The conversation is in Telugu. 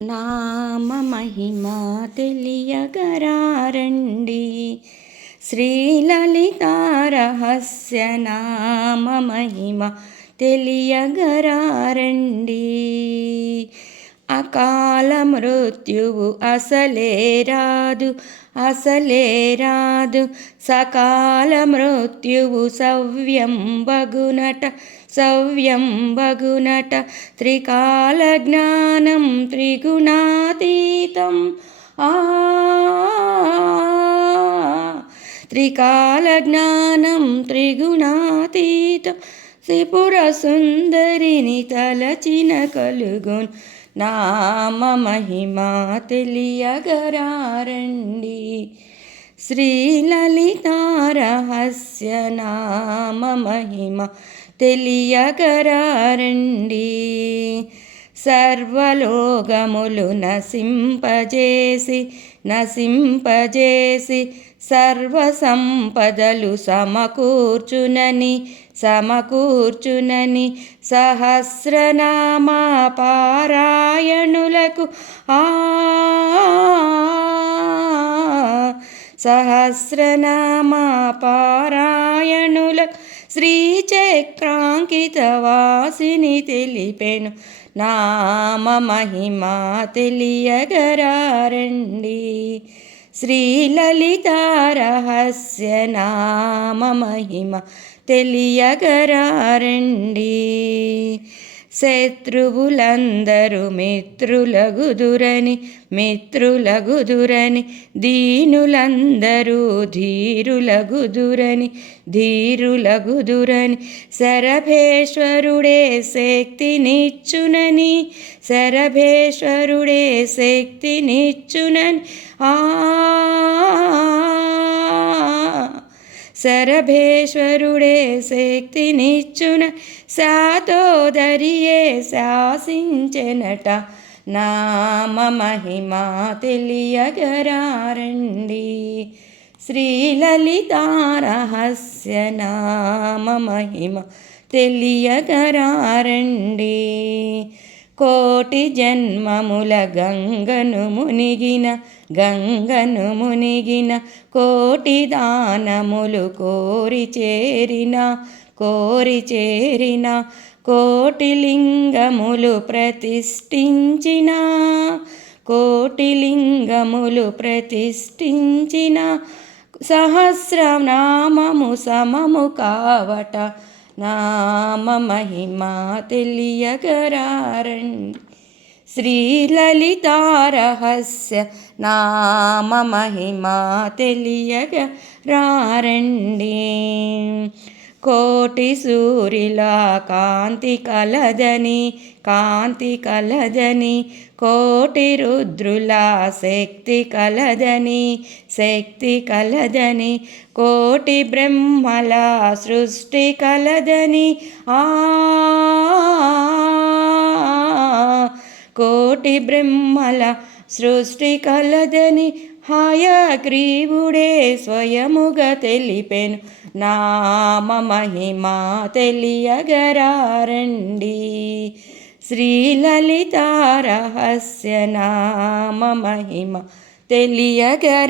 నామ మహిమ తెలియగరారండి. శ్రీలలిత రహస్య నామ మహిమ తెలియగరారండి. అకాల మృత్యువు అసలే రాదు, అసలే రాదు. సకాల మృత్యువు సవ్యం బగునట, సవ్యం బగునట. త్రికాల జ్ఞానం త్రిగుణాతీతం. త్రికాల జ్ఞానం త్రిగుణాతీతం. త్రిపుర సుందరిని తలచిన కలుగున్ నామ మహిమ తెలియగరారండి. శ్రీలలిత రహస్య నామ మహిమ తెలియగరారండి. సర్వలోకములు నశింపజేసి, నశింపజేసి సర్వ సంపదలు సమకూర్చునని, సమకూర్చునని సహస్రనామ పారాయణులకు సహస్రనామ పారాయణులకు శ్రీచక్రాంకిత వాసిని తెలిపెను నామ మహిమ తెలియగరారండి. శ్రీలలిత రహస్య నామ మహిమ తెలియగరారండి. శత్రువులందరూ మిత్రులగుదురని, మిత్రులగుదురని. దీనులందరూ ధీరులగుదురని, ధీరులగుదురని. శరభేశ్వరుడే శక్తినిచ్చునని, శరభేశ్వరుడే శక్తినిచ్చునని. శరభేశ్వరుడే శక్తినిచ్చున శాతోదరియే శాసించెనట నామ మహిమ తెలియగరారండి. శ్రీలలిత రహస్య నామ మహిమ తెలియగరారండి. కోటి జన్మముల గంగను మునిగిన, గంగను మునిగిన. కోటి దానములు కోరి చేరిన, కోరి చేరిన. కోటి లింగములు ప్రతిష్ఠించిన, కోటి లింగములు ప్రతిష్ఠించిన. సహస్రనామము సమము కావట నామ మహిమ తెలియగరారండి. శ్రీలలిత రహస్య నామ మహిమ తెలియగరారండి. కోటి సూర్యుల కాంతి కలదని, కాంతి కలదని. కోటి రుద్రుల శక్తి కలదని, శక్తి కలదని. కోటి బ్రహ్మల సృష్టి కలదని, కోటి బ్రహ్మల సృష్టి కలదని. హయగ్రీవుడే స్వయముగా తెలిపెను నామ మహిమ తెలియగరారండి. శ్రీలలిత రహస్య నామ మహిమ తెలియగరారండి.